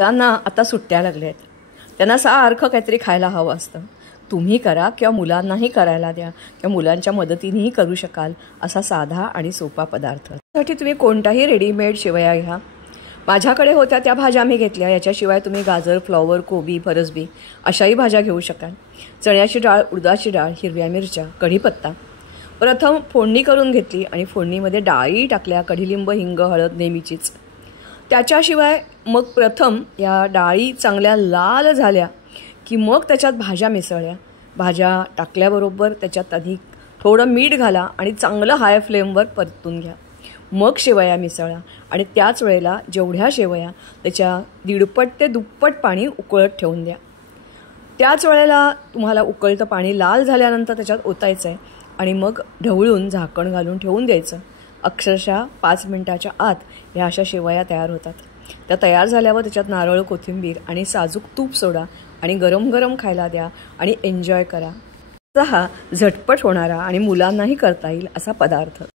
त्यांना आता सुट्ट्या लागल्या आहेत. त्यांना सारखं काहीतरी खायला हवं असतं. तुम्ही करा किंवा मुलांनाही करायला द्या किंवा मुलांच्या मदतीनेही करू शकाल असा साधा आणि सोपा पदार्थ. त्यासाठी तुम्ही कोणताही रेडीमेड शेवया घ्या. माझ्याकडे होत्या त्या भाज्या मी घेतल्या. याच्याशिवाय तुम्ही गाजर, फ्लॉवर, कोबी, फरसबी अशाही भाज्या घेऊ शकाल. चण्याची डाळ, उडदाची डाळ, हिरव्या मिरच्या, कढीपत्ता. प्रथम फोडणी करून घेतली आणि फोडणीमध्ये डाळी टाकल्या, कढीलिंब, हिंग, हळद नेहमीचीच. त्याच्याशिवाय मग प्रथम या डाळी चांगल्या लाल झाल्या की मग त्याच्यात भाज्या मिसळल्या. भाज्या टाकल्याबरोबर त्याच्यात आधी थोडं मीठ घाला आणि चांगलं हाय फ्लेमवर परतून घ्या. मग शेवया मिसळा आणि त्याच वेळेला जेवढ्या शेवया त्याच्या 1.5 ते 2 पाणी उकळत ठेवून द्या. त्याच वेळेला तुम्हाला उकळतं पाणी लाल झाल्यानंतर त्याच्यात ओतायचं आहे आणि मग ढवळून झाकण घालून ठेवून द्यायचं. अक्षरशः 5 मिनिटाच्या आत ह्या अशा शेवया तयार होतात. त्या तयार झाल्यावर त्याच्यात नारळ, कोथिंबीर आणि साजूक तूप सोडा आणि गरम गरम खायला द्या आणि एन्जॉय करा. हा झटपट होणारा आणि मुलांनाही करता येईल असा पदार्थ.